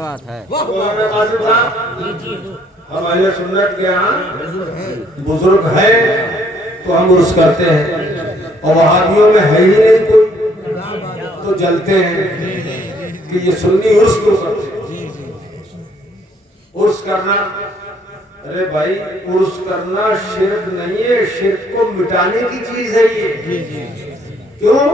بات ہے ہم اہل سنت کے یہاں بزرگ ہیں تو ہم عرس کرتے ہیں، اور وہابیوں میں ہے ہی نہیں کوئی تو جلتے ہیں کہ یہ سنی عرس کیوں کرتے ہیں۔ عرس کرنا، ارے بھائی عرس کرنا شرک نہیں ہے، شرک کو مٹانے کی چیز ہے یہ۔ کیوں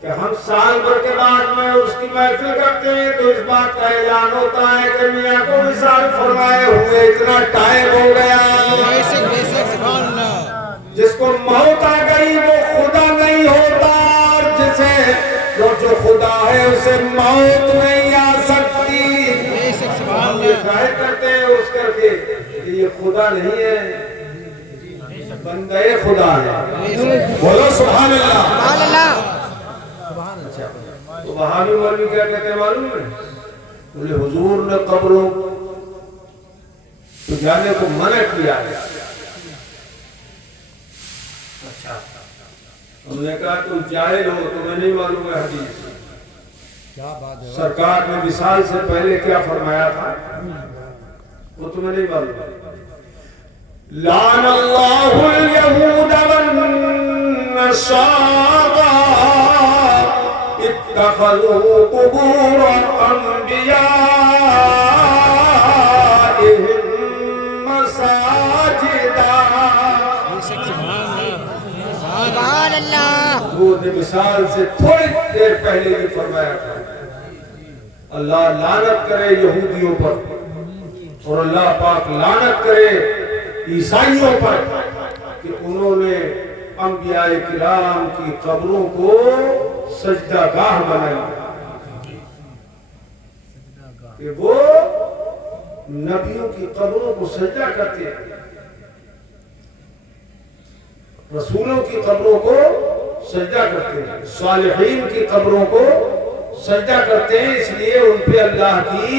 کہ ہم سال بھر کے بعد میں اس کی محفل کرتے ہیں تو اس بات کا اعلان ہوتا ہے کہ میاں کو وصال فرمائے ہوئے اتنا ٹائم ہو گیا۔ جس کو موت آ گئی وہ خدا نہیں ہوتا، جسے جو خدا ہے اسے موت نہیں آ سکتی۔ ہم یہ ظاہر کرتے ہیں اس کر کے کہ یہ خدا نہیں ہے، بندے خدا ہے۔ بولو سبحان اللہ۔ سبحان اللہ۔ تو وہابی مولوی کیا کہتے ہیں معلوم ہے؟ بولے حضور نے قبروں تو جانے کو منع کیا ہے۔ اچھا، ہم نے کہا تم جاہل ہو، تمہیں نہیں معلوم ہے حدیث۔ سرکار نے وصال سے پہلے کیا فرمایا تھا وہ تمہیں نہیں معلوم ہے۔ لعن اللہ الیہود والنصارى اتخذوا قبور انبیائهم مساجدا۔ سبحان اللہ۔ وہ نے مثال سے تھوڑی دیر پہلے یہ فرمایا تھا اللہ لعنت کرے یہودیوں پر، اور اللہ پاک لعنت کرے عیسائیوں پر کہ انہوں نے انبیاء کرام کی قبروں کو سجدہ گاہ بنائی، کہ وہ نبیوں کی قبروں کو سجدہ کرتے ہیں، رسولوں کی قبروں کو سجدہ کرتے ہیں، صالحین کی قبروں کو سجدہ کرتے ہیں، اس لیے ان پہ اللہ کی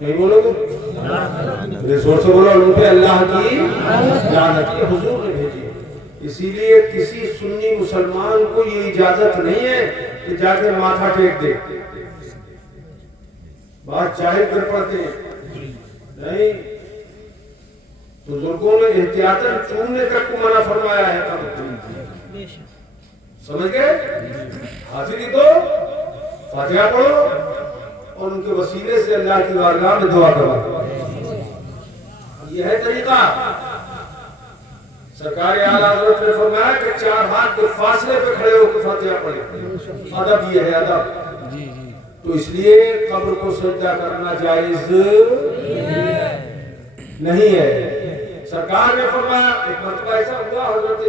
نہیں بولو گے زور سے بولو، ان پہ اللہ کی لعنت یہ حضور نے بھیجی۔ اسی لیے کسی سنی مسلمان کو یہ اجازت نہیں ہے کہ جا کے ماتھا ٹیک دے، بات چاہے کر پڑتے ہیں نہیں، بزرگوں نے احتیاطاً چومنے تک کو منع فرمایا ہے۔ سمجھ گئے؟ حاضری دو، فاتحہ پڑھو اور ان کے وسیلے سے اللہ کی بارگاہ میں دعا کرو، یہ ہے طریقہ۔ سرکار اعلیٰ حضرت نے فرمایا کہ 4 ہاتھ کے فاصلے پہ کھڑے ہو کے فاتحہ پڑھیں، ادب یہ ہے ادب۔ تو اس لیے قبر کو سجدہ کرنا جائز نہیں ہے۔ سرکار نے فرمایا، ایک مرتبہ ایسا ہوا حضرت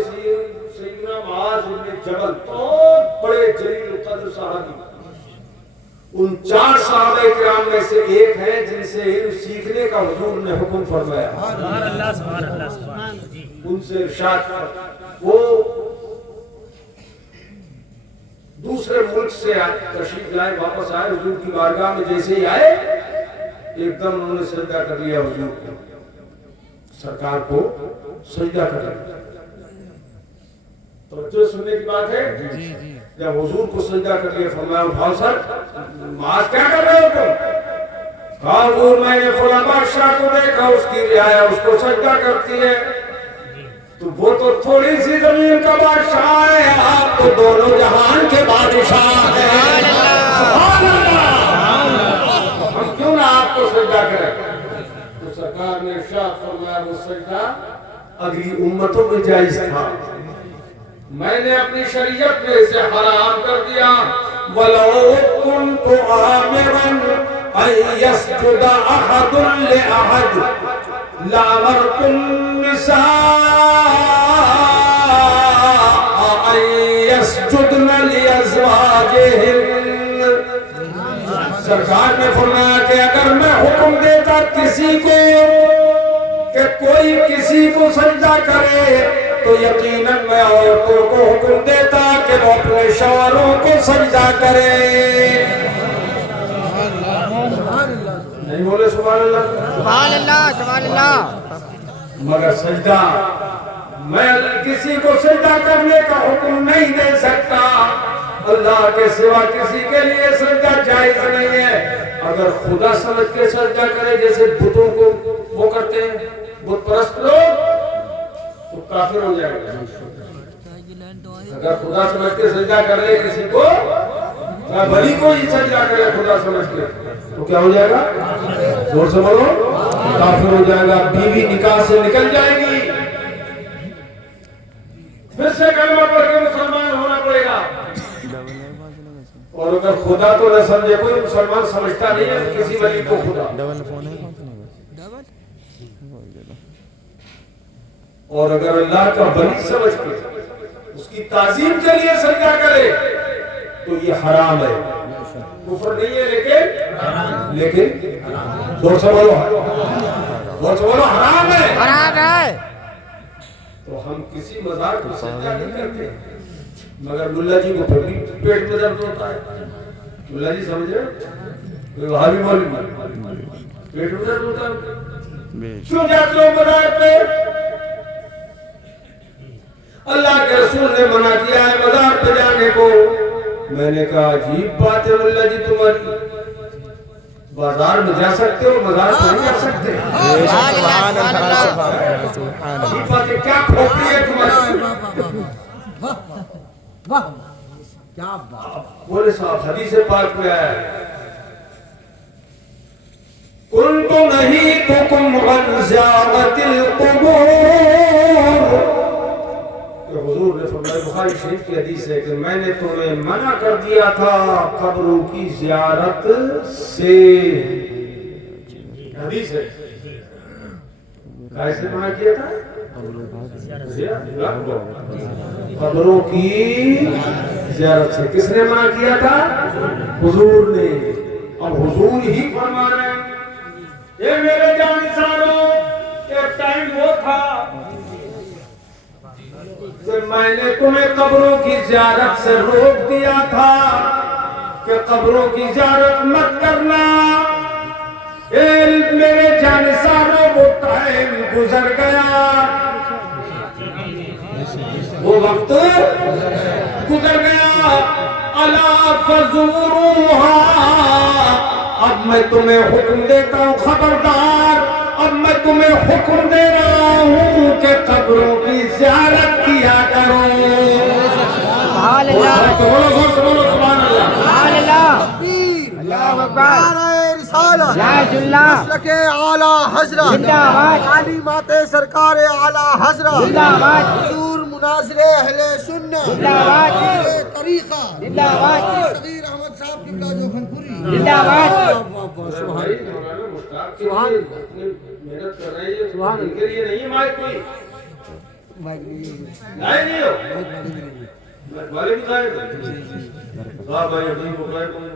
سیدنا معاذ بن جبل، بہت بڑے جلیل القدر صحابی، ان 4 صحابہ کرام میں سے ایک ہے جن سے علم سیکھنے کا حضور نے حکم فرمایا۔ ان سے ارشاد وہ دوسرے ملک سے تشریف لائے، واپس آئے، حضور کی بارگاہ میں جیسے ہی آئے ایک دم انہوں نے سجدہ کر لیا، حضور کو، سرکار کو سجدہ کر لیا۔ توجہ سننے کی بات ہے، جب حضور کو سجدہ کر لیا فرمایا اٹھاؤ سر، معاذ کیا کر رہے ہو تم؟ کہا حضور میں نے فلاں بادشاہ کو دیکھا، اس کی رعایا اس کو سجدہ کرتی ہے، تو وہ تو تھوڑی سی زمین کا بادشاہ ہے، آپ تو دونوں جہان کے بادشاہ ہیں۔ سبحان اللہ۔ ہم کیوں نہ آپ کو سجدہ کریں؟ تو سرکار نے ارشاد فرمایا وہ سجدہ اگلی امتوں میں جائز تھا، میں نے اپنی شریعت میں اسے حرام کر دیا۔ وَلَوْ كُنْتُ آمِرًا أَن يَسْجُدَ أَحَدٌ لِأَحَدٍ لَأَمَرْتُ النِّسَاءَ أَن يَسْجُدْنَ لِأَزْوَاجِهِنَّ۔ سرکار نے فرمایا کہ اگر میں حکم دیتا کسی کو کہ کوئی کسی کو سجدہ کرے تو یقیناً میں عورتوں کو حکم دیتا کہ وہ اپنے شوہروں کو سجدہ کرے۔ نہیں بولے سبحان اللہ؟ سبحان اللہ۔ سبحان اللہ۔ مگر سجدہ میں کسی کو سجدہ کرنے کا حکم نہیں دے سکتا، اللہ کے سوا کسی کے لیے سجدہ جائز نہیں ہے. اگر خدا سمجھ کے سجدہ کرے جیسے بتوں کو وہ کرتے ہیں بت پرست لوگ تو کافر ہو جائے گا. اگر خدا سمجھ کے سجدہ کر لے کسی کو یا بلی کو ہی سجدہ کرے خدا سمجھ کے تو کیا ہو جائے گا؟ زور سے بولو کافر ہو جائے گا. بیوی نکاح سے نکل جائے گی. پھر سے کلمہ پڑھ کے مسلمان ہونا پڑے گا. اور اگر خدا تو نہ سمجھے کوئی مسلمان سمجھتا نہیں ہے کسی ولی کو خدا. اور اگر اللہ کا ولی سمجھ کے اس کی تعظیم کے لیے سجدہ کرے تو یہ حرام ہے. کفر نہیں ہے لیکن زور سے بولو حرام ہے. حرام ہے. تو ہم کسی مزار کو سجدہ نہیں کرتے. مگر ملا جی کو پھر بھی پیٹ میں درد ہوتا ہے. ملا جی سمجھ رہے وہاں بھی معلوم پیٹ میں درد ہوتا ہے. کیوں جاتے ہو مزار پہ؟ اللہ کے رسول نے منع کیا ہے مزار پہ جانے کو. میں نے کہا عجیب بات ہے ملا جی تمہاری. بازار میں جا سکتے ہو مزار پہ نہیں جا سکتے. عجیب بات ہے. کیا کھوپڑی ہے تمہاری؟ بولے صاحب حدیث پاک میں آیا ہے کنت نہیتکم عن زیارت القبور. حضور نے فرمایا بخاری شریف کی حدیث ہے کہ میں نے تمہیں منع کر دیا تھا قبروں کی زیارت سے. حدیث ہے کیسے منع کیا تھا؟ قبروں کی زیارت سے. کس نے منع کیا تھا؟ حضور نے. اب حضور ہی فرما رہے ہیں اے میرے جانشینوں ایک ٹائم وہ تھا کہ میں نے تمہیں قبروں کی زیارت سے روک دیا تھا کہ قبروں کی زیارت مت کرنا. اے میرے جانشینوں وہ ٹائم گزر گیا. وہ وقت گزر گیا. الا فزوروها. اب میں تمہیں حکم دیتا ہوں خبردار. اب میں تمہیں حکم دے رہا ہوں کہ قبروں کی زیارت کیا کرو. سبحان اللہ. بولو سبحان اللہ. سبحان اللہ. اللہ اکبر. جائز اللہ. مسلک اعلیٰ حضرت زندہ باد. تعلیمات سرکار اعلیٰ حضرت زندہ باد. حضور مناظر اہل سنت زندہ باد. طریقہ زندہ باد. صغیر احمد صاحب قبلہ جو خنپوری زندہ باد. محنت کر رہے ہیں ان کے لیے نہیں مائک کوئی نہیں ہو والے بھی ظاہر واہ بھائی ابھی مبارک ہوں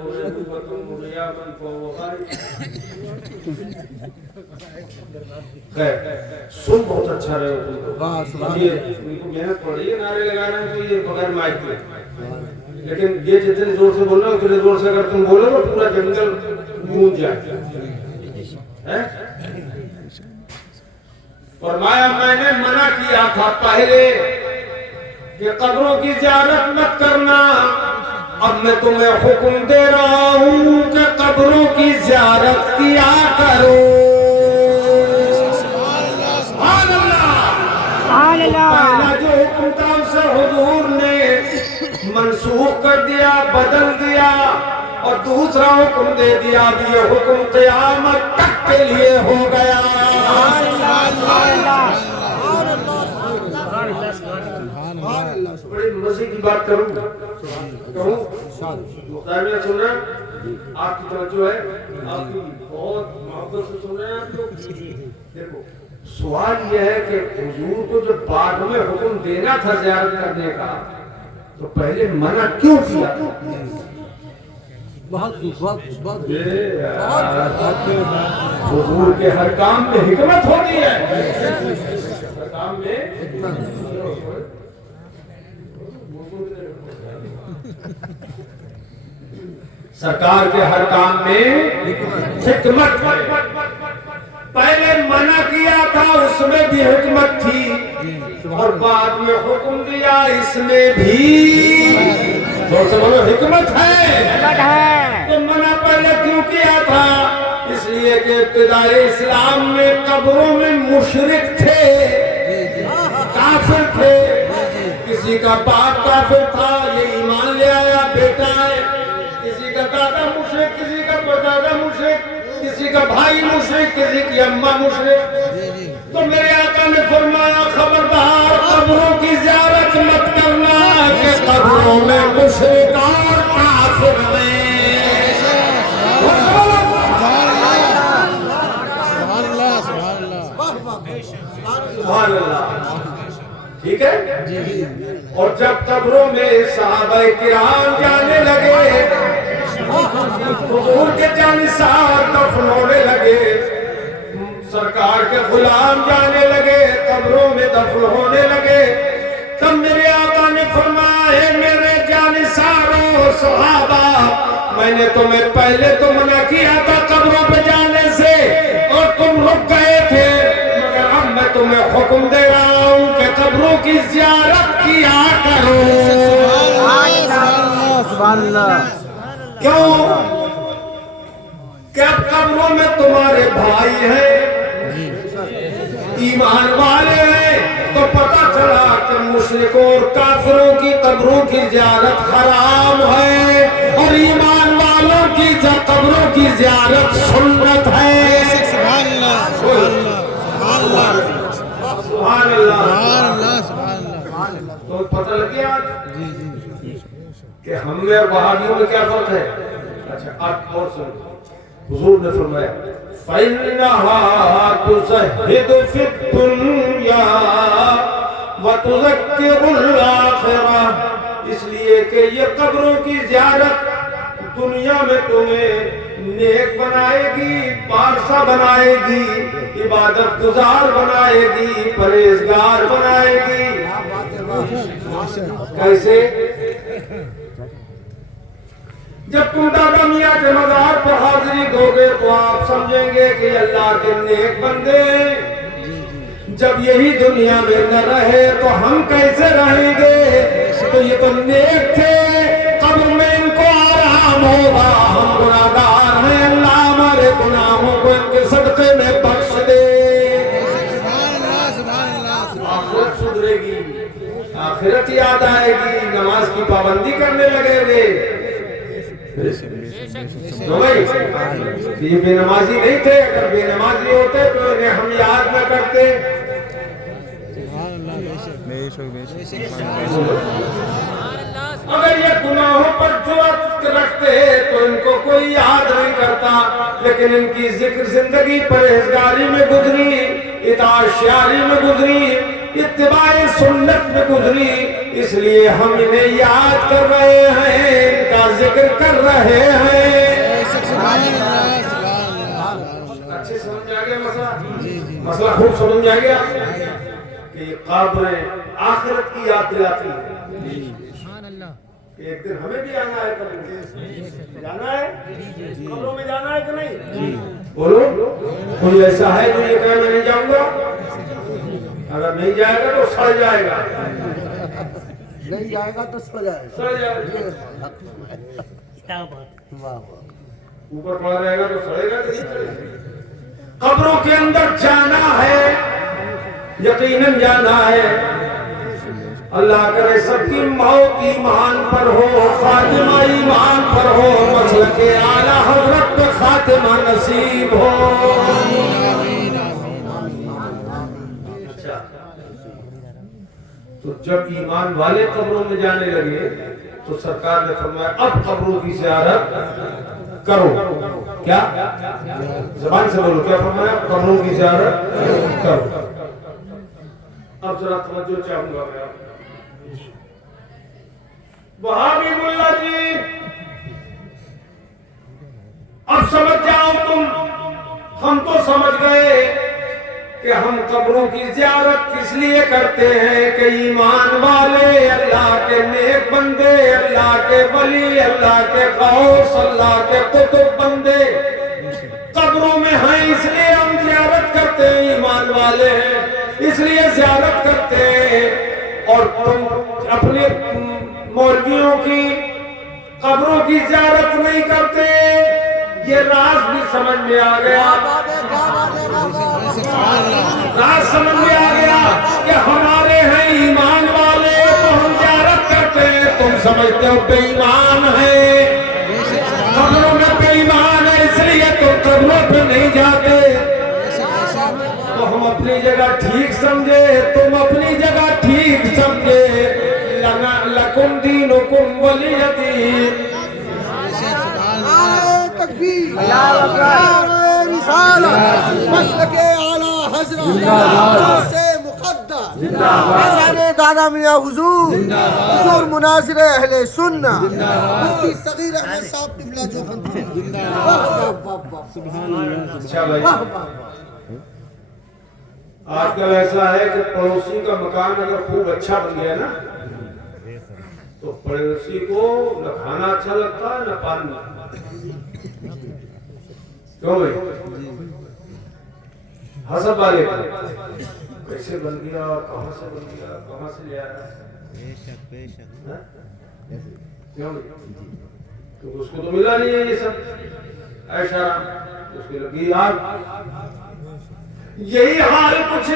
سن بہت اچھا رہے ہو. ان کو محنت پڑ رہی ہے نعرے لگا رہے ہیں تو یہ بغیر مائک کے. لیکن یہ جتنے زور سے بول رہے ہو اتنے زور سے اگر تم بولو تو پورا جنگل گونج جائے. فرمایا میں نے منع کیا تھا پہلے کہ قبروں کی زیارت مت کرنا. اب میں تمہیں حکم دے رہا ہوں کہ قبروں کی زیارت کیا کرو. سبحان اللہ. سبحان اللہ. پہلا جو حکم تھا اسے حضور نے منسوخ کر دیا بدل دیا اور دوسرا حکم دے دیا. اب یہ حکم قیامت تک کے لیے ہو گیا. بڑی مزے کی بات کروں مختار سن رہے ہیں. آپ کی توجہ ہے آپ کی بہت محبت سے سن رہے ہیں آپ لوگ. دیکھو سوال یہ ہے کہ حضور کو جب بعد میں حکم دینا تھا زیارت کرنے کا تو پہلے منع کیوں کیا؟ حضور کے ہر کام میں حکمت ہوتی ہے. ہر کام میں سرکار کے ہر کام میں حکمت. پہلے منع کیا تھا اس میں بھی حکمت تھی اور بعد میں حکم دیا اس میں بھی زور سے بولو حکمت ہے. حکمت ہے. تو منع پہلے کیوں کیا تھا؟ اس لیے کہ ابتدائی اسلام میں قبروں میں مشرک تھے, کافر تھے. کسی کا باپ کافر تھا, یہ ایمان لے آیا, بیٹا ہے. کسی کا دادا مشرک, کسی کا پردادا مشرک, کسی کا بھائی مشرک, کسی کی اماں مشرک. تو میرے آقا نے فرمایا خبردار قبروں کی زیارت مت کرنا کہ قبروں میں مشرک اور کافر ہیں. سبحان اللہ. ٹھیک ہے. اور جب قبروں میں صحابہ کرام جانے لگے, حضور کے جانثار دفن ہونے لگے, سرکار کے غلام جانے لگے, قبروں میں دفن ہونے لگے, تب میرے آقا نے فرمایا میرے جانثاروں صحابہ, میں نے تمہیں پہلے تو منع کیا تھا قبروں پہ جانے سے اور تم رک گئے تھے, مگر اب میں تمہیں حکم دے رہا ہوں کہ قبروں کی زیارت کیا کرو. سبحان اللہ. کیوں کہ اب قبروں میں تمہارے بھائی ہیں, ایمان والے ہیں, تو پتہ چلا کہ مشرکوں اور کافروں کی قبروں کی زیارت حرام ہے اور ایمان والوں کی قبروں کی زیارت سنت ہے. سبحان اللہ, سبحان اللہ, سبحان اللہ, سبحان اللہ, سبحان اللہ. تو پتہ لگ گیا کہ ہم میں اور وہابیوں میں کیا فرق ہے. اچھا آپ اور سنیں, حضور نے فرمایا فَإِنَّهَا تُزَهِّدُ فِي الدُّنْيَا وَتُذَكِّرُ الْآخِرَةَ, اس لیے کہ یہ قبروں کی زیارت دنیا میں تمہیں نیک بنائے گی, پارسا بنائے گی, عبادت گزار بنائے گی, پرہیزگار بنائے گی. کیسے؟ جب تم دادا میاں کے مزار پر حاضری دو گے تو آپ سمجھیں گے کہ اللہ کے نیک بندے ہیں. جب یہی دنیا میں نہ رہے تو ہم کیسے رہیں گے؟ تو یہ تو نیک تھے, قبر میں ان کو آرام ہوگا. ہم گناہگار ہیں, اللہ ہمارے گناہوں کو ان کے صدقے میں بخش دے. آخرت سدھرے گی, آخرت یاد آئے گی, نماز کی پابندی کرنے لگے گے. یہ بے نمازی نہیں تھے, اگر بے نمازی ہوتے تو انہیں ہم یاد نہ کرتے. اگر یہ گناہوں پر جرأت رکھتے تو ان کو کوئی یاد نہیں کرتا, لیکن ان کی ذکر زندگی پرہیزگاری میں گزری, اطاعت شیاری میں گزری, اتباع سنت میں گزری, اس لیے ہم انہیں یاد کر رہے ہیں, ان کا ذکر کر رہے ہیں. اچھے سمجھ آ گیا مسئلہ؟ مسئلہ خوب سمجھ میں آ گیا کہ یہ قبریں آخرت کی یاد دلاتی ہیں. ایک دن ہمیں بھی آنا ہے, جانا ہے, قبروں میں جانا ہے کہ نہیں؟ بولو, کوئی ایسا ہے جو یہ کہے میں نہیں جاؤں گا؟ اگر نہیں جائے گا تو سڑ جائے گا, نہیں جائے گا تو سو جائے گا. سڑ جائے گا, اوپر پڑا رہے گا تو سڑے گا کہ نہیں سڑے گا؟ قبروں کے اندر جانا ہے, یقیناً جانا ہے. اللہ کرے سب کی موت ایمان پر ہو, خاتمہ ایمان پر ہو, مسلک اعلیٰ حضرت پہ خاتمہ نصیب ہو. اچھا, تو جب ایمان والے قبروں میں جانے لگے تو سرکار نے فرمایا اب قبروں کی زیارت کرو. کیا زبان سے بولو, کیا فرمایا؟ قبروں کی زیارت کرو. اب ذرا توجہ چاہوں گا میں. وہابی ملا جی, اب سمجھ جاؤ تم, ہم تو سمجھ گئے کہ ہم قبروں کی زیارت کس لیے کرتے ہیں کہ ایمان والے, اللہ کے نیک بندے, اللہ کے ولی, اللہ کے غوث, اللہ کے قطب بندے قبروں میں ہیں, اس لیے ہم زیارت کرتے ہیں. ایمان والے ہیں اس لیے زیارت کرتے ہیں. اور تم اپنے مولویوں کی, قبروں کی زیارت نہیں کرتے. یہ راز بھی سمجھ میں آ گیا, راز سمجھ میں آ گیا کہ ہمارے ہیں ایمان والے تو ہم زیارت کرتے ہیں, تم سمجھتے ہو بے ایمان ہے, قبروں میں بے ایمان ہے اس لیے تم قبروں پہ نہیں جاتے. تو ہم اپنی جگہ ٹھیک سمجھے, تم اپنی جگہ ٹھیک سمجھے. لکم دینکم ولی دین. تکبیر رسالت مسلک اعلی حضرت سے مقدس اذان دادا میاں حضور حضور مناظر اہل سنت مفتی صغیر احمد صاحب قبلہ جو آج کل ایسا ہے کہ پڑوسی کا مکان اگر خوب اچھا بن گیا نا تو پڑوسی کو نہ کھانا اچھا لگتا ہے نہ پانی. کیوں بھائی حسب والے کیسے بن گیا, کہاں سے بن گیا, کہاں سے لے آیا, کیوں بھائی کیونکہ اس کو تو ملا نہیں ہے یہ سب عیش آرام, اس کی لگی آگ. یہی حال کچھ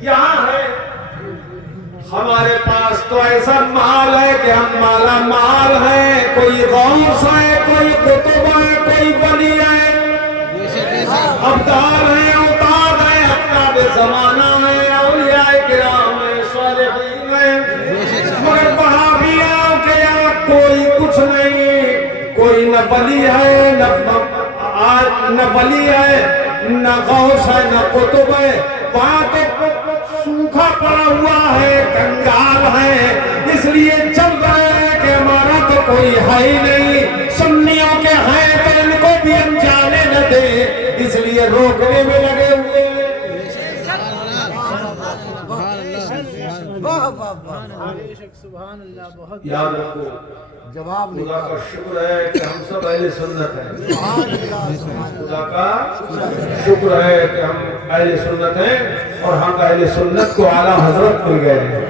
یہاں ہے. ہمارے پاس تو ایسا مال ہے کہ ہم مالا مال ہیں, کوئی غوث ہے, کوئی قطب ہے, کوئی ولی ہے, ابدال ہیں, اوتاد ہیں, اقطاب زمانہ ہیں, اولیاء کرام ہیں, صالحین ہیں. مگر وہابیوں کے یہاں کوئی کچھ نہیں, کوئی نہ ولی ہے نہ ولی ہے, نہ غوث ہے, نہ قطب ہے. وہاں تو سوکھا پڑا ہوا ہے, کنگال ہے. اس لیے چل رہا ہے کہ ہمارا تو کوئی ہے ہی نہیں, سنیوں کے ہیں تو ان کو بھی ہم جانے نہ دیں, اس لیے روکنے میں لگے ہوئے ہیں. یاد رکھو, جواب خدا کا شکر ہے کہ ہم سب اہل سنت ہیں. خدا کا شکر ہے کہ ہم اہل سنت ہیں, اور ہم اہل سنت کو اعلیٰ حضرت مل گئے ہیں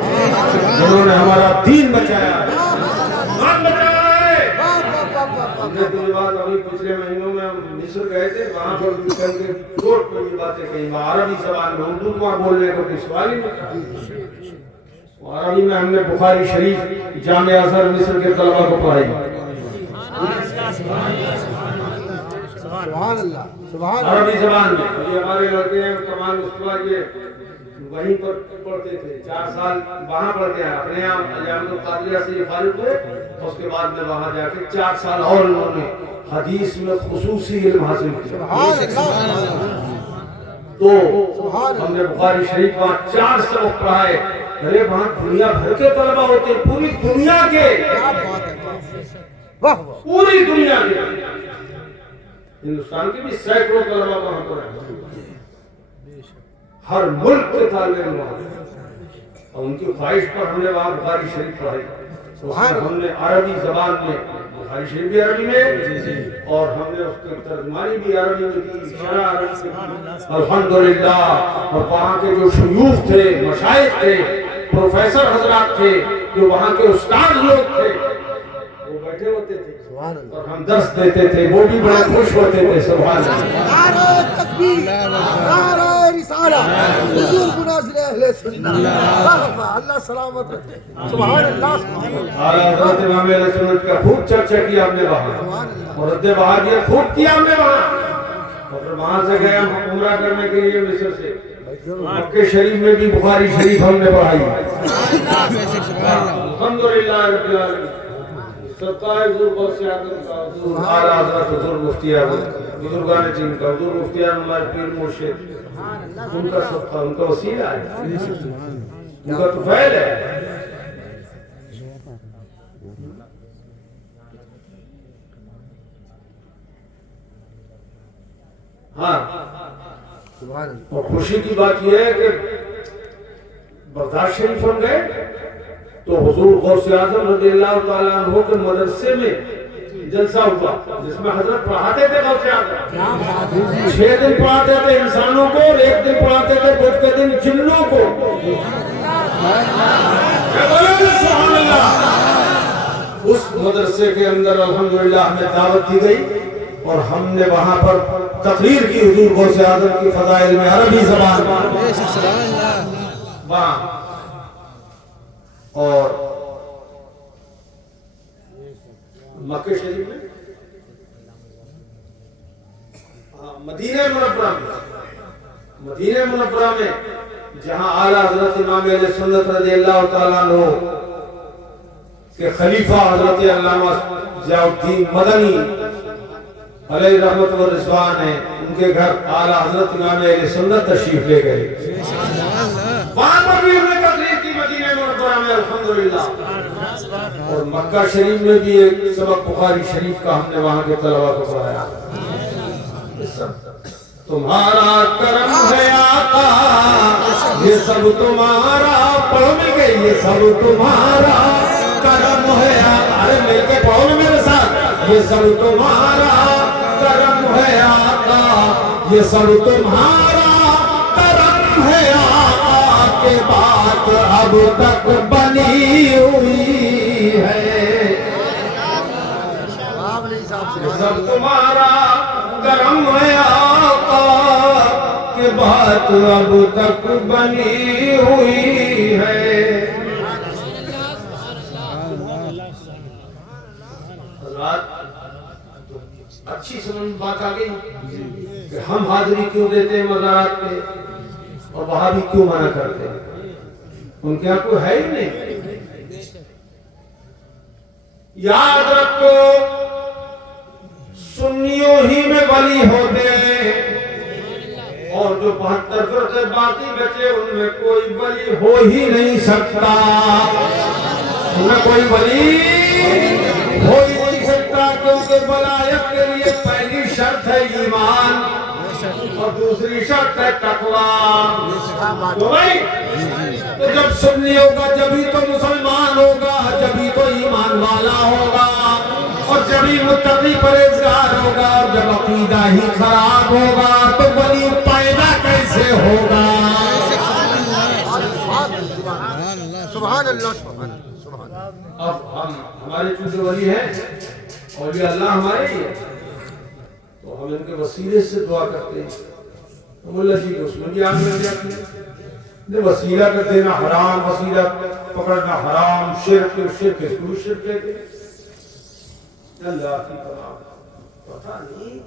جنہوں نے ہمارا دین بچایا, ایمان بچایا ہے. ہم نے تو یہ بات ابھی پچھلے مہینوں میں ہم مصر گئے تھے, وہاں پر چل کے کوٹ میں یہ باتیں کہیں, عربی زبان میں, اردو وہاں بولنے کو کوئی سوال ہی نہیں. عربی میں ہم نے بخاری شریف جامع ازہر مصر کے طلبہ کو پڑھائی. سبحان اللہ, سبحان عربی زبان میں. یہ ہمارے لڑکے ہیں کمال مصطفیٰ, یہ وہیں پر پڑھتے تھے, 4 سال وہاں پڑھتے ہیں. اپنے یہاں جامعۃ القادریہ سے یہ فارغ ہوئے, اس کے بعد میں وہاں جا کے 4 سال اور انہوں نے حدیث میں خصوصی علم حاصل کیا. تو ہم نے بخاری شریف وہاں 4 سبق پڑھائے. ارے وہاں دنیا بھر کے طلبہ ہوتے ہیں, پوری دنیا کے, پوری دنیا کے. ہندوستان کے بھی سینکڑوں طلبہ وہاں پر ہیں, ہر ملک کے طالب علم وہاں, اور ان کی خواہش پر ہم نے وہاں بخاری شریف پڑھائی. ہم نے عربی زبان میں بخاری شریف بھی عربی میں, اور ہم نے اس کی ترجمانی بھی عربی میں کی, شرح عربی میں کی, الحمدللہ. اور وہاں کے جو شیوخ تھے, مشائخ تھے, پروفیسر حضرات تھے, جو وہاں کے استاد لوگ تھے, وہ بیٹھے ہوتے تھے اور ہم درس دیتے تھے, وہ بھی بڑے خوش ہوتے تھے. سبحان اللہ. نعرہ تکبیر, نعرہ رسالت, حضور مناظر اہل سنت. اللہ سلامت رکھے. سبحان اللہ. اعلیٰ حضرت امام اہل سنت کا خوب چرچا کیا ہم نے وہاں, اور رد بہادیہ خوب کیا ہم نے وہاں. اور پھر وہاں سے گئے ہم عمرہ کرنے کے لیے مصر سے. مکہ شریف میں بھی بخاری شریف ہم نے پڑھائی. الحمدللہ رب العالمین. سرکار حضور غوث اعظم کا, حضور اعلیٰ حضرت حضور مفتی اعظم, بزرگان دین کا, حضور مفتی اعظم ہمارے پیر مرشد, ان کا صدقہ, ان کا وسیلہ ہے, ان کا طفیل ہے. ہاں, اور خوشی کی بات یہ ہے کہ بغداد شریف ہم گئے تو حضور غوث اعظم رضی اللہ تعالیٰ عنہ کے مدرسے میں جلسہ ہوا, جس میں حضرت پڑھاتے تھے. غوث اعظم 6 دن پڑھاتے تھے انسانوں کو, اور 1 دن پڑھاتے تھے بدھ کے دن جنوں کو. سبحان اللہ. اس مدرسے کے اندر الحمدللہ ہمیں دعوت دی گئی اور ہم نے وہاں پر تقریر کی حضور غوث اعظم کی فضائل میں عربی زبان وہاں اور مکہ شریف میں مدینہ منورہ میں جہاں اعلیٰ حضرت امام اہل سنت رضی اللہ تعالیٰ عنہ کے خلیفہ حضرت علامہ ضیاء الدین مدنی علیہ رحمت و رضوان ہیں، ان کے گھر اعلیٰ حضرت امام اہل سنت تشریف لے گئے، وہاں پر بھی ہم نے تقریر کی مدینہ منورہ میں الحمدللہ، اور مکہ شریف میں بھی ایک سبق بخاری شریف کا ہم نے وہاں کے طلباء کو پڑھایا۔ تمہارا کرم ہے آقا یہ سب تمہارا، پڑھو مل کے یہ سب تمہارا کرم ہے آقا، ارے مل کے پڑھو میرے ساتھ، یہ سب تمہارا کرم ہے آقا یہ سب تمہارا کرم ہے آقا کے بات اب تک بنی ہوئی ہے، یہ سب تمہارا کرم ہے آقا کہ بات اب تک بنی ہوئی ہے۔ اچھی سمجھ بات آ گئی کہ ہم حاضری کیوں دیتے ہیں مزارات پہ اور وہاں بھی کیوں منع کرتے ہیں، ان کے یہاں کوئی ہے ہی نہیں۔ یاد رکھو سنیوں ہی میں ولی ہوتے ہیں اور جو 72 فرقے باقی بچے ان میں کوئی ولی ہو ہی نہیں سکتا، ان میں کوئی ولی ہو ہی نہیں سکتا، کیونکہ ولایت کے لیے پہلی شرط ہے ایمان اور دوسری شرط ہے تقویٰ۔ تو بھائی تو جب سنی ہوگا جبھی تو مسلمان ہوگا، جبھی تو ایمان والا ہوگا اور جبھی متقی پرہیزگار ہوگا، اور جب عقیدہ ہی خراب ہوگا تو ولی پیدا کیسے ہوگا؟ سبحان اللہ۔ اب ہمارے چونکہ ولی ہیں اور یہ اللہ ہمارے ہی ہے تو ہم ان کے وسیلے سے دعا کرتے ہیں، تو اللہ جی اس میں بھی آگ لگ جاتی ہے، وسیلہ کر دینا حرام، وسیلہ پکڑنا حرام، شرک شرک کہتے ہیں۔ اللہ کی پناہ، پتہ نہیں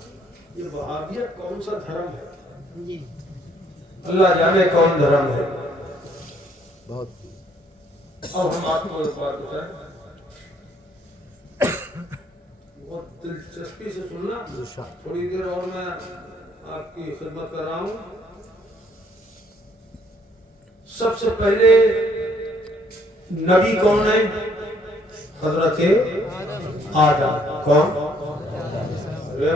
یہ وہابیت کون سا دھرم ہے، اللہ جانے کون دھرم ہے۔ اب ہم آپ کو ایک بات بتائیں، بہت دلچسپی سے سننا، تھوڑی دیر اور میں آپ کی خدمت کر رہا ہوں۔ سب سے پہلے نبی کون ہے؟ حضرت آدم۔ کون؟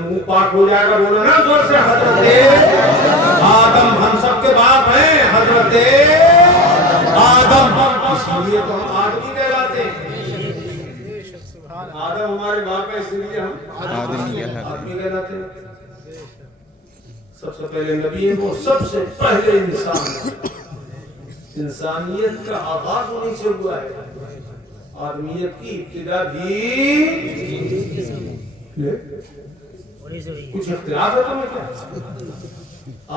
منہ پاک ہو جائے گا، بولو نا زور سے، حضرت آدم ہم سب کے باپ ہیں، حضرت آدم، اس لیے تو ہم آدمی کہلاتے ہیں، آدم ہمارے باپ ہے اس لیے ہم آدمی کہلاتے ہیں۔ سب سے پہلے نبی ہیں، وہ سب سے پہلے انسان، انسانیت کا آغاز انہی سے ہوا ہے، آدمیت کی ابتدا بھی کچھ اختلاف ہے تمہیں کیا؟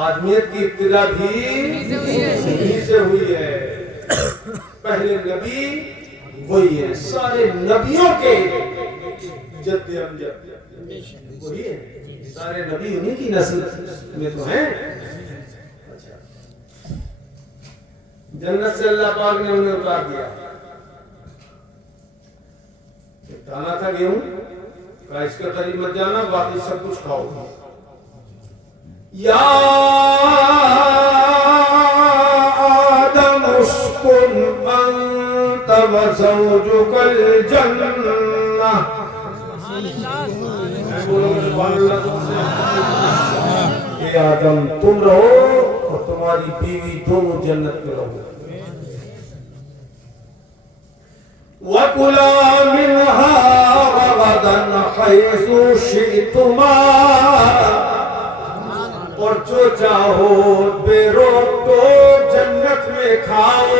آدمیت کی ابتدا بھی انہی سے ہوئی ہے، پہلے نبی وہی ہے، سارے نبیوں کے جد امجد وہی ہے، سارے نبی انہی کی نسل میں تو ہیں۔ جنت سے اللہ پاک نے انہیں اتار دیا، دانا تھا گیہوں کا، اس کے قریب مت جانا، باقی سب کچھ کھاؤ۔ یا آدم اسکن انت وزوجک الجنہ، اے آدم تم رہو اور تمہاری بیوی دونوں جنت میں رہو، وَكُلَا مِنْهَا رَغَدًا حَيْثُ شِئْتُمَا، اور جو چاہو بے روک تو جنت میں کھاؤ،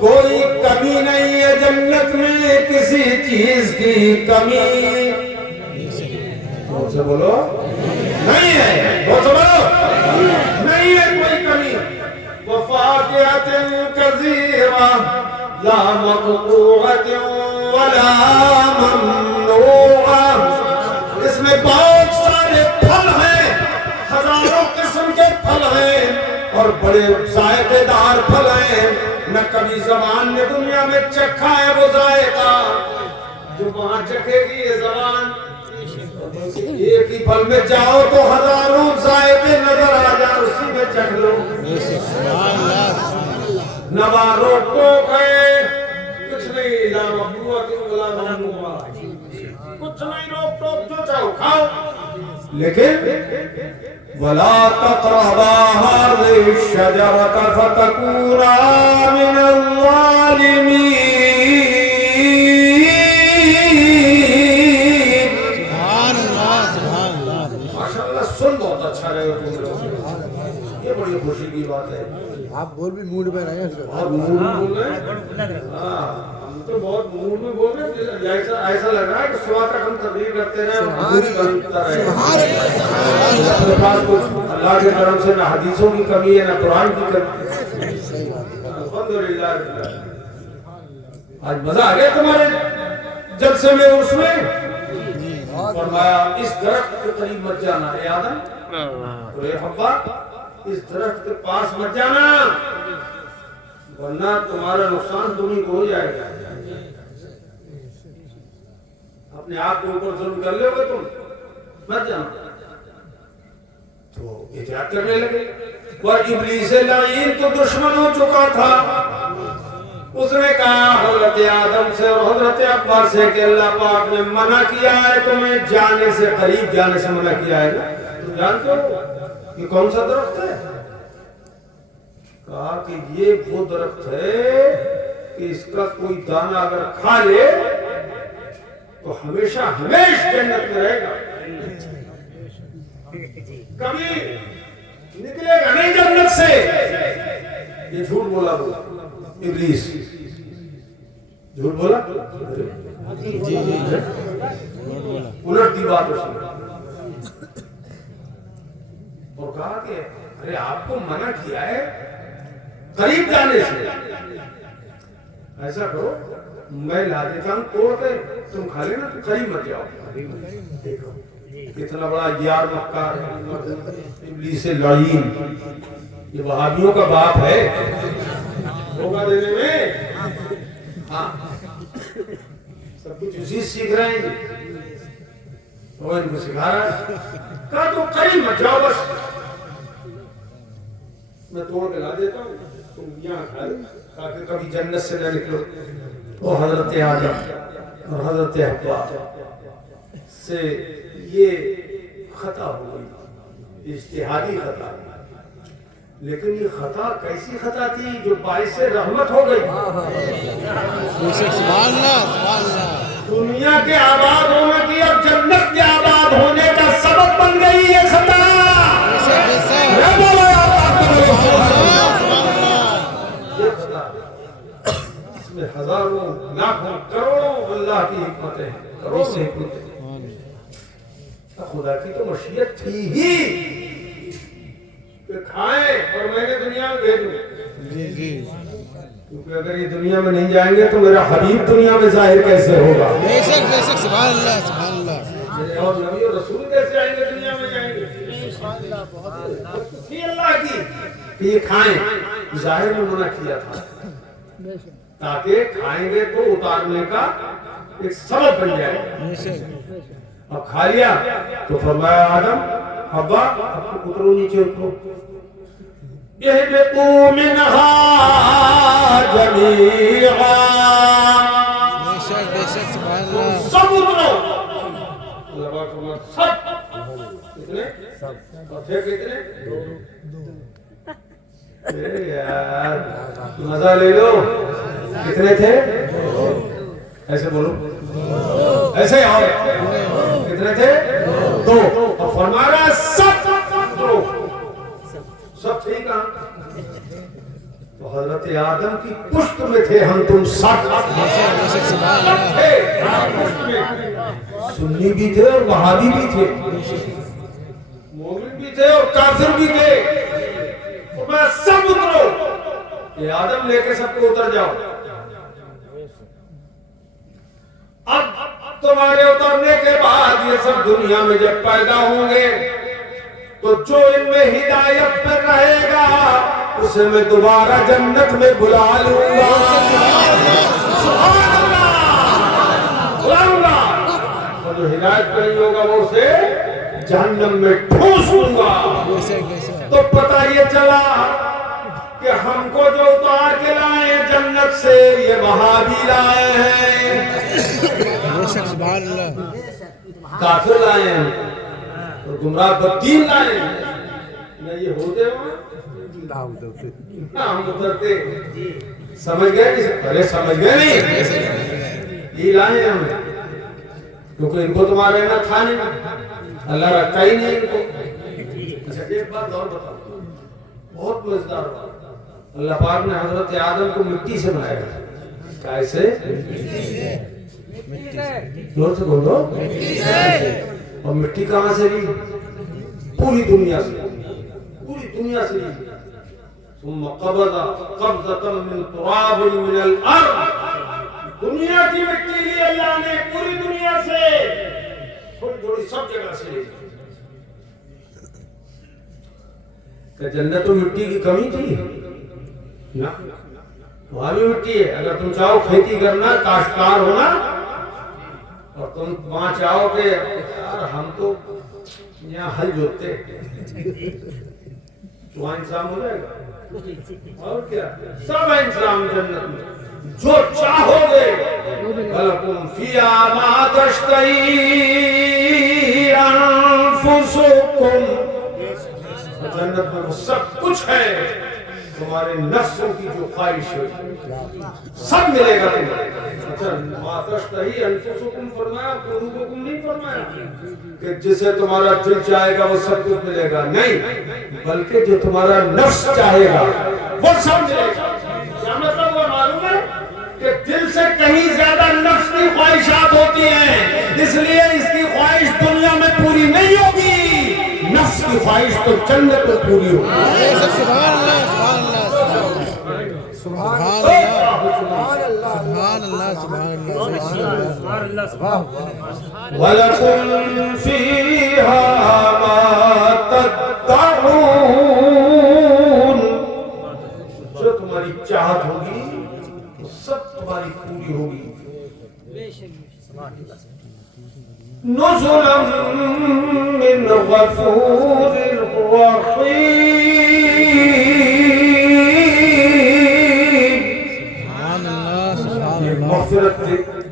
کوئی کمی نہیں ہے جنت میں کسی چیز چیز کی کمی بہت سے بولو نہیں ہے، بہت سے بولو نہیں ہے کوئی کمی. وفاقیت کثیرہ لا مقطوعۃ ولا ممنوعہ، اس میں بہت سارے پھل ہیں، ہزاروں قسم کے پھل ہیں اور بڑے ذائقے دار پھل ہیں. نہ کبھی زبان نے دنیا میں چکھا ہے وہ ذائقہ جو وہاں چکھے گی یہ زبان. ایک ہی پھل میں جاؤ تو ہزاروں ذائقے نظر آ جائیں، اسی میں چکھ لو. نہ روک ٹوک ہے کچھ نہیں، لا مقطوعۃ ولا ممنوعہ، کچھ نہیں روک ٹوک، جو چاہو کھاؤ. لیکن وَلَا تَقْرَبَا هَذِهِ الشَّجَرَةَ فَتَكُونَا مِنَ الظَّالِمِينَ. ماشاءاللہ سن بہت اچھا رہے ہو تم لوگ، یہ بڑی خوشی کی بات ہے. آپ بول بھی موڈ میں رہے ہیں، بہت موڈ میں بول رہے ہیں. ہم تو بہت موڈ میں بول رہے ہیں، ایسا لگ رہا ہے کہ صبح تک ہم تقریر کرتے رہے اور پوری بنتا رہے. اپنے پاس کچھ اللہ کے کرم سے نہ حدیثوں کی کمی ہے نہ قرآن کی کمی. الحمدللہ. آج مزہ آ گیا تمہارے جلسے میں اس میں. فرمایا اس درخت کے قریب مت جانا اے آدم اور اے حوا، اس درخت کے پاس مت جانا ورنہ تمہارا نقصان تمہیں کو ہو جائے گا. اپنے آپ کے اوپر ظلم کر لے گے تم، مت جانا. تو احتیاط کرنے لگے. اور ابلیس لعین تو دشمن ہو چکا تھا. اس نے کہا حضرت آدم سے اور حضرت حوا سے کہ اللہ پاک نے منع کیا ہے تمہیں جانے سے، قریب جانے سے منع کیا ہے. تو جانتے ہو یہ کون سا درخت ہے؟ کہا کہ یہ وہ درخت ہے کہ اس کا کوئی دانہ اگر کھا لے تو ہمیشہ ہمیشہ جنت میں رہے گا، کبھی نکلے گا نہیں جنت سے. یہ جھوٹ بولا وہ ابلیس، جھوٹ بولا، الٹ دی بات اس نے اور کہا کہ ارے آپ کو منع کیا ہے قریب جانے سے، ایسا کرو میں لا دیتا ہوں توڑ کے تم کھا لینا، تو قریب مت جاؤ. دیکھو کتنا بڑا یار مکار ابلیس لعین. یہ وہابیوں کا باپ ہے دھوکہ دینے میں. ہاں سب کچھ اسی سیکھ رہے ہیں، وہ ان کو سکھا رہا ہے. کہا تو قریب مت جاؤ، بس میں توڑ کے لا دیتا ہوں تم یہاں کھا لو تاکہ کبھی جنت سے نہ نکلو. وہ حضرت آدم اور حضرت حوا سے یہ خطا ہو گئی، اجتہادی خطا. لیکن یہ خطا کیسی خطا تھی جو باعث رحمت ہو گئی. دنیا کے آباد ہونے کی اور جنت کے آباد ہونے کا سبب بن گئی یہ خطا. یہ خطا اس میں ہزاروں لاکھوں کروڑوں اللہ کی حکمتیں، کروڑوں حکمتیں. خدا کی تو مشیت تھی ہی کہ کھائیں اور میں نے دنیا میں بھیجوں. کیونکہ اگر یہ دنیا میں نہیں جائیں گے تو میرا حبیب دنیا میں ظاہر کیسے ہوگا؟ بے شک بے شک، سبحان اللہ سبحان اللہ. اور نبی اور رسول کیسے آئیں گے دنیا میں جائیں گے؟ یہ اللہ کی کہ یہ کھائیں ظاہر میں منع کیا تھا تاکہ کھائیں گے تو اتارنے کا ایک سبب بن جائے. اب کھا لیا تو فرمایا آدم حوا اترو نیچے، اترو. اہبطوا منہا جمیعا، سب اترو. اللہ پاک فرمایا سب. کتنے؟ اور تھے کتنے؟ یار مزہ لے لو. کتنے تھے؟ ایسے بولو، ایسے آؤ. کتنے تھے؟ دو. اور فرمایا سب دو. سب ٹھیک ہے. تو حضرت آدم کی پشت میں تھے ہم تم سب تھے، سنی بھی تھے اور وہابی بھی تھے، مومن بھی تھے اور کافر بھی تھے، میں سب اترو، یہ آدم لے کے سب کو اتر جاؤ۔ اب تمہارے اترنے کے بعد یہ سب دنیا میں جب پیدا ہوں گے تو جو ان میں ہدایت پر رہے گا اسے میں دوبارہ جنت میں بلا لوں گا، سبحان اللہ، بلاؤں گا، اور جو ہدایت پر نہیں ہوگا وہ اسے جہنم میں ٹھوس لوں گا۔ تو پتہ یہ چلا کہ ہم کو جو اتار کے لائے جنت سے یہ وہابی لائے ہیں، کافر لائے ہیں، اور گمراہ بدین لائے ہیں، نہ یہ ہوتے وہاں ہم اترتے، سمجھ گئے نہیں؟ ارے سمجھ گئے نہیں؟ یہ لائے ہیں ہمیں، کیونکہ ان کو تمہارے نہ تھا نہیں، اللہ رکھا ہی نہیں ان کو۔ اچھا ایک بات اور بتاؤ، بہت مزیدار بات، اللہ پاک نے حضرت آدم کو مٹی سے بنایا، کیسے؟ زور سے بولو، اور مٹی کہاں سے لی؟ پوری دنیا سے، پوری دنیا سے لی۔ ثم قبض قبضة من تراب من الارض، دنیا کی مٹی لی اللہ نے پوری دنیا سے، تھوڑی تھوڑی سب جگہ سے لی۔ کہ جنت میں مٹی کی کمی تھی؟ نہ، وہاں بھی مٹی ہے۔ اگر تم چاہو کھیتی کرنا، کاشتکار ہونا، اور تم وہاں چاہو کہ یار ہم تو یہاں ہل جوتے، تو وہاں انسان ہو جائے گا، اور کیا، سب انسان جنت میں جو چاہو گے، وَلَكُمْ فِيهَا مَا تَشْتَهِي أَنفُسُكُمْ، جنت میں وہ سب کچھ ہے، تمہارے نفسوں کی جو خواہش ہے سب ملے گا تمہیں۔ اچھا مَا تَشْتَهِي أَنفُسُكُمْ فرمایا، قُلُوبُكُمْ نہیں فرمایا کہ جسے تمہارا دل چاہے گا وہ سب کچھ ملے گا، نہیں، بلکہ جو تمہارا نفس چاہے گا وہ سب ملے گا۔ کیا مطلب وہ معلوم ہے کہ دل سے کہیں زیادہ نفس کی خواہشات ہوتی ہیں، اس لیے اس کی خواہش دنیا میں پوری نہیں ہوگی، نفس کی خواہش تو جنت میں پوری ہوگی۔ سبحان اللہ، سبحان اللہ، سبحان اللہ، سبحان اللہ، سبحان اللہ، سبحان اللہ۔ وَلَكُمْ فِيهَا مَا تَدَّعُونَ، جو تمہاری چاہت ہوگی وہ سب تمہاری پوری ہوگی۔ نُزُلًا مِّنْ غَفُورٍ رَحِيمٍ، مغفرت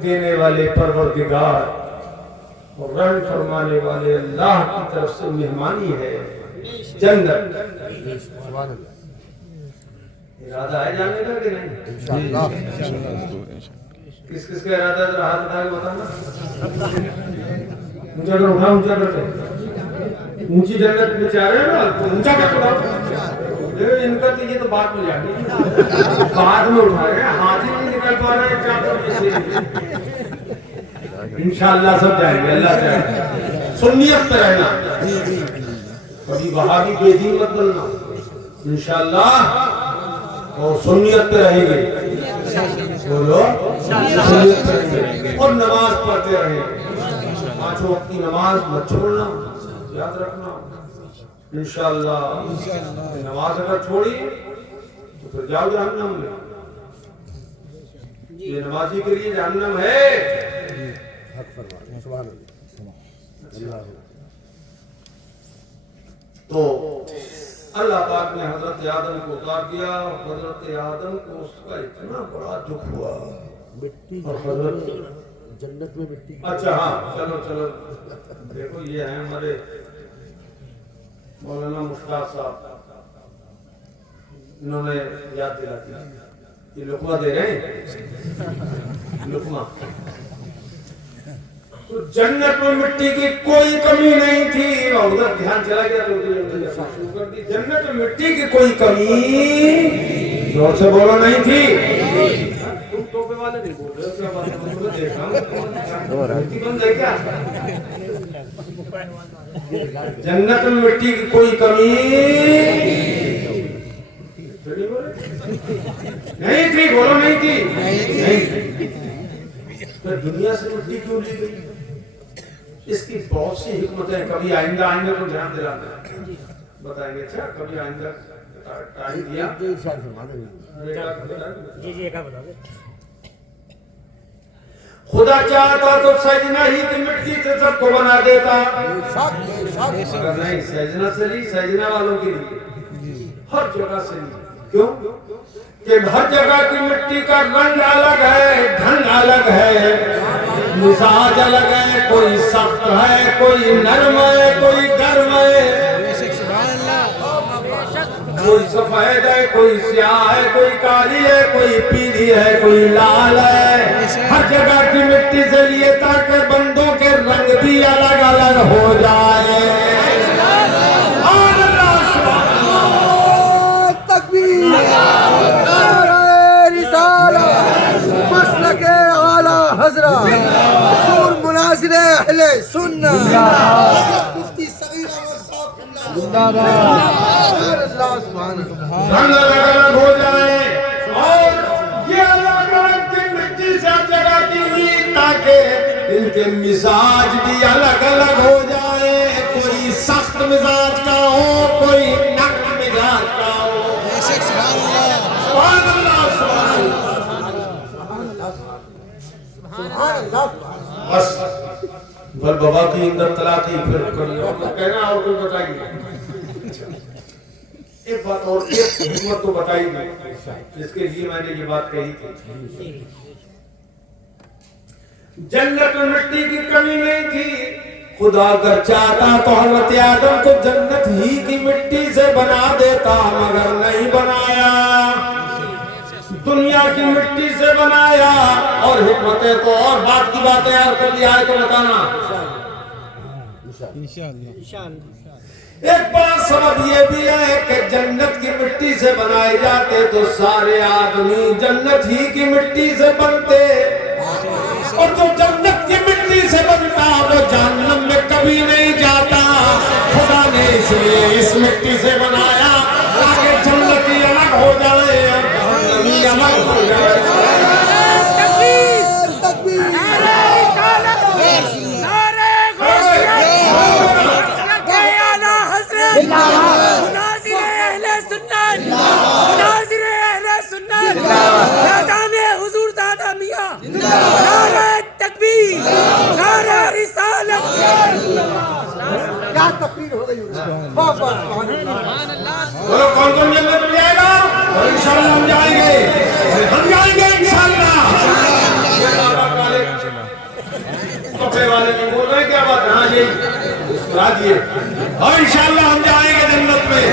دینے والے پروردگار اور رحم فرمانے والے اللہ کی طرف سے مہمانی ہے جنت۔ ارادہ ہے جانے کا کہ نہیں؟ کس کس کا ارادہ ہے؟ ذرا ہاتھ اٹھا کے بتانا، اونچا کر، اٹھا، اونچا کر کے، اونچی جنت میں چاہ رہے ہیں نا، تو اونچا کر کے اٹھاؤ۔ ان کا تو یہ تو بات میں جا گئی، بعد میں اٹھا رہے ہیں، ہاتھ ہی نہیں نکل پا رہے ہیں، کیا کریں؟ انشاءاللہ سب جائیں گے، اللہ چاہے۔ سنیت پہ رہنا، کبھی وہابی بے دین مت بننا، انشاءاللہ، اور سنیت پہ رہیں گے، بولو سنیت پہ رہیں گے، اور نماز پڑھتے رہیں گے، 5 وقت کی نماز مت چھوڑنا، یاد رکھنا انشاءاللہ۔ نماز اگر چھوڑی تو پھر جاؤ جہنم میں، یہ نمازی کے لیے جہنم ہے۔ تو اللہ پاک نے حضرت آدم کو اتار دیا، حضرت آدم کو اس کا اتنا بڑا دکھ ہوا، اور حضرت جنت میں مٹی، اچھا ہاں چلو چلو دیکھو، یہ ہیں ہمارے مولانا مشتاق صاحب، انہوں نے یاد دلا دیا، یہ لقمہ دے رہے ہیں، لقمہ تو جنت میں مٹی کی کوئی کمی نہیں تھی. اور ادھر دھیان چلا گیا تو شروع کر دی. جنت میں مٹی کی کوئی کمی زور سے بولو نہیں تھی. تم ٹوپے والے نہیں بول رہے ہو کیا بات ہے؟ میں تمہیں دیکھ رہا ہوں مٹی بن گئی کیا؟ جنت میں مٹی کی کوئی کمی نہیں تھی. بولو نہیں تھی. دنیا سے مٹی کیوں لی گئی؟ اس کی بہت سی حکمتیں. کبھی آئندہ آئندہ کو دھیان دلانا بتائیں گے. اچھا کبھی آئندہ ٹائم دیا خدا چاہتا تو سجنا ہی کی مٹی سے سب کو بنا دیتا. اگر نہیں سجنا سے نہیں, سجنا والوں کے لیے ہر جگہ سے نہیں. کیوں کہ ہر جگہ کی مٹی کا رنگ الگ ہے, ڈھنگ الگ ہے, مزاج الگ ہے. کوئی سخت ہے, کوئی نرم ہے, کوئی گرم ہے, کوئی سفید ہے, کوئی سیاہ ہے, کوئی کالی ہے, کوئی پیلی ہے, کوئی لال ہے. ہر جگہ کی مٹی سے لیے تاکہ بندوں کے رنگ بھی الگ الگ ہو جائے. مسلک اعلی حضرت حضور مناظر اہل سنت مفتی صغیر احمد صاحب زندہ باد. رنگ الگ الگ ہو جائے اور یہ الگ الگ کی مٹی سے ہر جگہ کی لی تاکہ ان کے مزاج بھی الگ الگ ہو جائے. کوئی سخت مزاج کا ہو, کوئی نرم مزاج کا ہو. سبحان اللہ, سبحان اللہ. بس بل بابا کی اندر تلا تھی پھر کہنا اور کوئی بتائیے. ایک بات اور, ایک حکمت تو بتائی گئی جس کے لیے میں نے یہ بات کہی تھی. جنت میں مٹی کی کمی نہیں تھی. خدا اگر چاہتا تو حضرت آدم کو جنت ہی کی مٹی سے بنا دیتا, مگر نہیں بنایا. دنیا کی مٹی سے بنایا. اور حکمتیں تو اور بات کی باتیں اور کبھی آئے تو بتانا. ایک بڑا سبب یہ بھی ہے کہ جنت کی مٹی سے بنائے جاتے تو سارے آدمی جنت ہی کی مٹی سے بنتے, اور جو جنت کی مٹی سے بنتا وہ جہنم میں کبھی نہیں جاتا. خدا نے اس لیے اس مٹی سے بنایا تاکہ جنتی الگ ہو جائے اور جہنمی الگ ہو جائے. کیا تقریر ہو گئی. بولو کون کون جنت میں جائے گا؟ اور انشاءاللہ ہم جائیں گے, ہم جائیں گے انشاءاللہ. کپڑے والے نہیں بول رہے کیا بات ہے؟ ہاں جی مسکرا دیے. اور انشاءاللہ ہم جائیں گے جنت میں.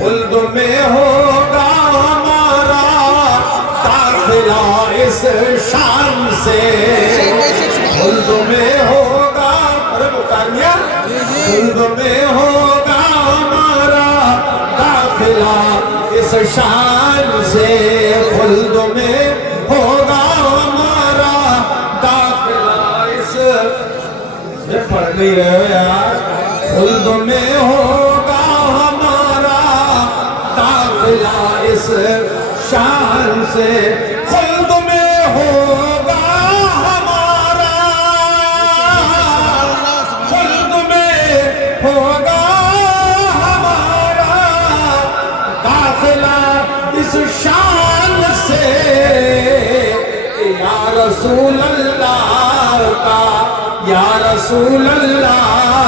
خلد میں ہوگا ہمارا قافلہ اس شان سے. خلد میں ہوگا, ارے مکانیہ, خلد میں ہوگا ہمارا قافلہ اس شان سے. خلد میں ہوگا ہمارا قافلہ اس, یہ پڑھ نہیں رہے ہو یار. خلد میں ہوگا ہمارا قافلہ اس شان سے. خلد میں ہوگا ہمارا, خلد میں ہوگا ہمارا قافلہ اس شان سے. یا رسول اللہ کا, یا رسول اللہ